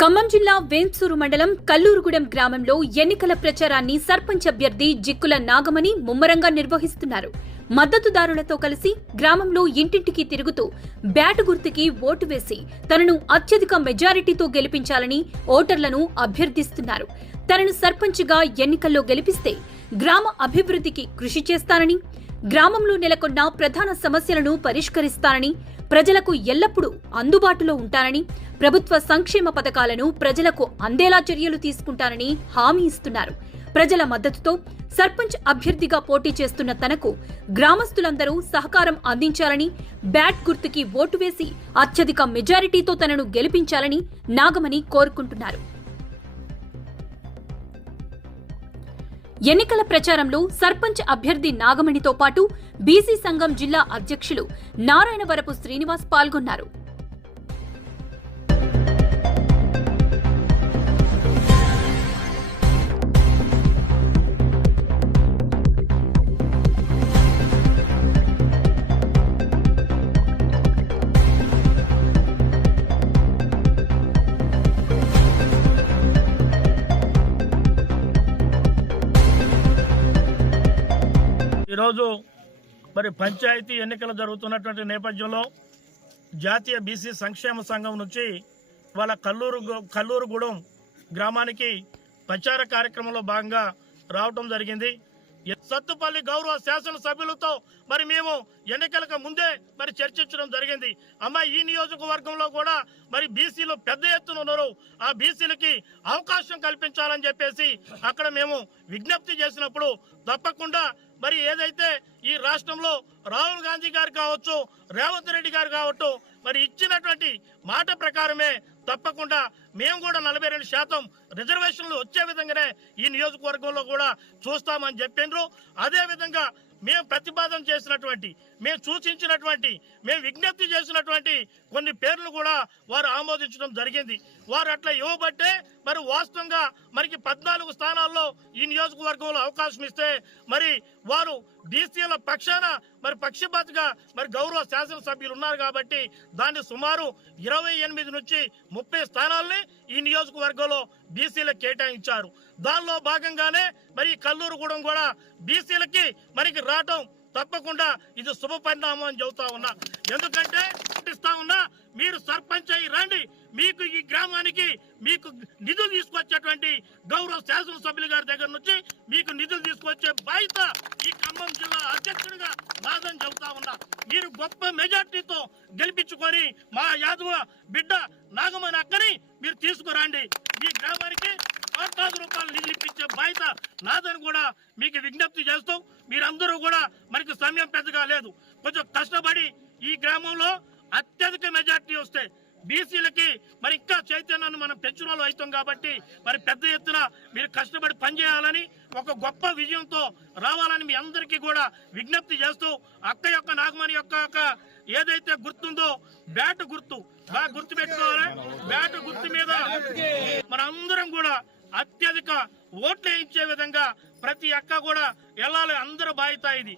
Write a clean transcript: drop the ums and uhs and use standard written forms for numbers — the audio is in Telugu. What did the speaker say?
ఖమ్మం జిల్లా వేంసూరు మండలం కల్లూరుగూడెం గ్రామంలో ఎన్నికల ప్రచారాన్ని సర్పంచ్ అభ్యర్థి జిక్కుల నాగమణి ముమ్మరంగా నిర్వహిస్తున్నారు. మద్దతుదారులతో కలిసి గ్రామంలో ఇంటింటికి తిరుగుతూ బ్యాట్ గుర్తుకి ఓటు వేసి తనను అత్యధిక మెజారిటీతో గెలిపించాలని ఓటర్లను అభ్యర్థిస్తున్నారు. తనను సర్పంచ్గా ఎన్నికల్లో గెలిపిస్తే గ్రామ అభివృద్ధికి కృషి చేస్తానని, గ్రామంలో నెలకొన్న ప్రధాన సమస్యలను పరిష్కరిస్తానని, ప్రజలకు ఎల్లప్పుడూ అందుబాటులో ఉంటానని, ప్రభుత్వ సంక్షేమ పథకాలను ప్రజలకు అందేలా చర్యలు తీసుకుంటానని హామీ ఇస్తున్నారు. ప్రజల మద్దతుతో సర్పంచ్ అభ్యర్థిగా పోటీ చేస్తున్న తనకు గ్రామస్తులందరూ సహకారం అందించాలని, బ్యాట్ గుర్తుకి ఓటు వేసి అత్యధిక మెజారిటీతో తనను గెలిపించాలని నాగమణి కోరుకుంటున్నారు. ఎన్నికల ప్రచారంలో సర్పంచ్ అభ్యర్థి నాగమణితో పాటు బీసీ సంఘం జిల్లా అధ్యక్షులు నారాయణవరపు శ్రీనివాస్ పాల్గొన్నారు. ఈరోజు పంచాయతీ ఎన్నికలు జరుగుతున్నటువంటి నేపథ్యంలో జాతీయ బీసీ సంక్షేమ సంఘం నుంచి వాళ్ళ కల్లూరుగూడెం గ్రామానికి ప్రచార కార్యక్రమంలో భాగంగా రావటం జరిగింది. సత్తుపల్లి గౌరవ శాసనసభ్యులతో మేము ఎన్నికలకు ముందే చర్చించడం జరిగింది. ఈ నియోజకవర్గంలో కూడా బీసీలు పెద్ద ఎత్తున ఉన్నారు, ఆ బీసీలకి అవకాశం కల్పించాలని చెప్పేసి అక్కడ మేము విజ్ఞప్తి చేసినప్పుడు తప్పకుండా ఏదైతే ఈ రాష్ట్రంలో రాహుల్ గాంధీ గారు కావచ్చు, రేవంత్ రెడ్డి గారు కావచ్చు ఇచ్చినటువంటి మాట ప్రకారమే తప్పకుండా మేము కూడా 42% రిజర్వేషన్లు వచ్చే విధంగానే ఈ నియోజకవర్గంలో కూడా చూస్తామని చెప్పిండ్రు. అదే విధంగా మేము ప్రతిపాదన చేసినటువంటి, మేము సూచించినటువంటి, మేము విజ్ఞప్తి చేసినటువంటి కొన్ని పేర్లు కూడా వారు ఆమోదించడం జరిగింది. వారు అట్లా ఇవ్వబట్టే వాస్తవంగా 14 స్థానాల్లో ఈ నియోజకవర్గంలో అవకాశం ఇస్తే వారు బీసీల పక్షాన పక్షపాతిగా గౌరవ శాసనసభ్యులు ఉన్నారు కాబట్టి దాన్ని సుమారు 28 నుంచి 30 స్థానాల్ని ఈ నియోజకవర్గంలో బీసీలకు కేటాయించారు. దానిలో భాగంగానే కల్లూరుగూడెం కూడా బీసీలకి రావటం తప్పకుండా ఇది శుభ పరిణామం అని చెబుతా ఉన్నా. ఎందుకంటే మీరు సర్పంచ్ అయ్యి రండి, మీకు ఈ గ్రామానికి మీకు నిధులు తీసుకొచ్చేటువంటి గౌరవ శాసనసభ్యుల గారి దగ్గర నుంచి మీకు నిధులు తీసుకొచ్చే బాధ్యత ఈ ఖమ్మం జిల్లా అధ్యక్షుడిగా నాదని చెబుతా ఉన్నా. మీరు గొప్ప మెజార్టీతో గెలిపించుకొని మా యాదవ బిడ్డ నాగమణి అక్కని మీరు తీసుకురండి. మీ గ్రామానికి ₹1,000 నిధులు ఇప్పించే బాధ్యత నాదని కూడా మీకు విజ్ఞప్తి చేస్తూ, మీరందరూ కూడా సమయం పెద్దగా లేదు, కొంచెం కష్టపడి ఈ గ్రామంలో అత్యధిక మెజార్టీ వస్తే బీసీలకి ఇంకా చైతన్యాన్ని మనం పెంచిన వాళ్ళు అవుతాం కాబట్టి పెద్ద ఎత్తున మీరు కష్టపడి పనిచేయాలని, ఒక గొప్ప విజయంతో రావాలని మీ అందరికీ కూడా విజ్ఞప్తి చేస్తూ, అక్క యొక్క నాగమణి యొక్క ఏదైతే గుర్తుందో బ్యాట్ గుర్తు బాగా గుర్తు పెట్టుకోవాలి. బ్యాట్ గుర్తు మీద మనందరం కూడా అత్యధిక ఓట్లు వేయించే విధంగా ప్రతి అక్క కూడా వెళ్ళాలి. అందరూ బాధ్యత ఇది.